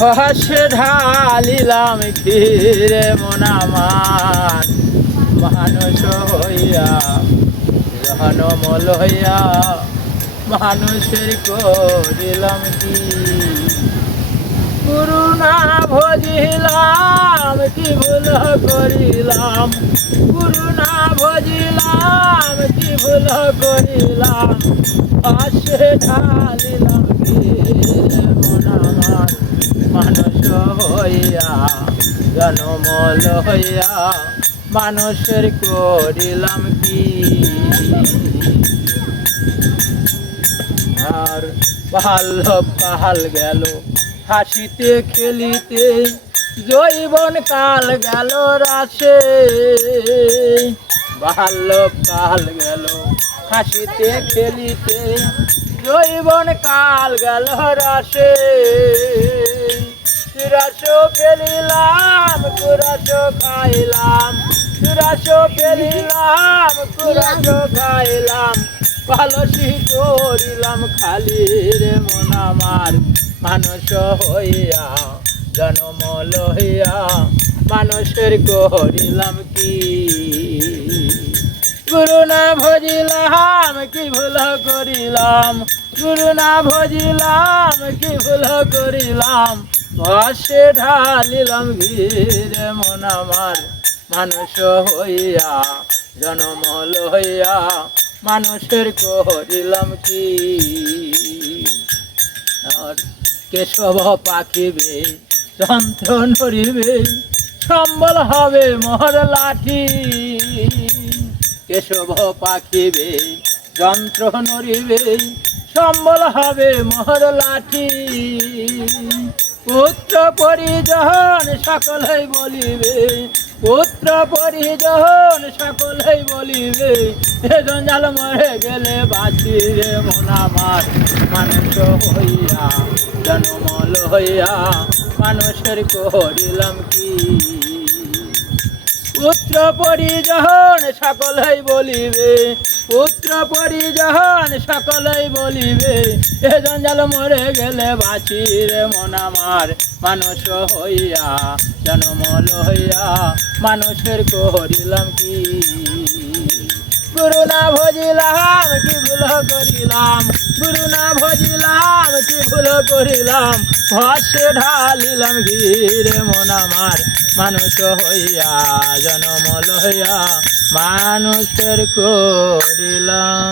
ভাসে ঢালিলাম ঘিরে মন আমার, মানুষ হইয়া জনমল হইয়া মানুষের করিলাম কি। গুরু না ভজিলাম কি ভুল করিলাম, গুরু না ভজিলাম কি ভুল করিলাম। পাশে ঢালিলাম ঘিরে মন আমার, মানুষ হইয়া জনমল হইয়া মানুষের করিলাম কি। আর কাল গেল হাসিতে খেলিতে, জৈবন কাল গেল রাশে। কাল গেল হাসিতে খেলিতে, জৈবন কাল গেল রাশে। রাসো ফেলিলাম কুরাসো খাইলাম, রাসো ফেলিলাম কুরাসো খাইলাম। ভালোসি করিলাম খালি রে মন আমার, মানুষ হইয়া জনমল হইয়া মানুষের করিলাম কি। গুরু না ভজিলাম কি ভুল করিলাম, গুরু না ভজিলাম কি ভুল করিলাম। ভাসে ঢালিলাম ঘিরে মন আমার, মানুষ হইয়া জনমল হইয়া মানুষের করিলাম কি। আর কেশব পাখিবে যন্ত্র নড়িবে, সম্বল হবে মোহর লাঠি। কেশব পাখিবে যন্ত্র নড়িবে, সম্বল হবে মোহর লাঠি। পুত্র পরিজন সকলেই বলিবে, পুত্র পরিজন সকলেই বলিবে। এ জঞ্জাল মরে গেলে বাঁচি রে মন আমার, মানুষ হইয়া জনমল হইয়া মানুষের করিলাম কি। পুত্র পরিজন সকলেই বলিবে, পুত্র পরিজন সকলেই বলিবে। এ জঞ্জাল মরে গেলে বাঁচি রে মন আমার, মানুষ হইয়া জনমল হইয়া মানুষের করিলাম কি। গুরু না ভজিলাম কি ভুল করিলাম, গুরু না ভজিলাম কি ভুল করিলাম। ভাসে ঢালিলাম ঘিরে মন আমার, মানুষ হইয়া জনমল হইয়া মানুষের করিলাম।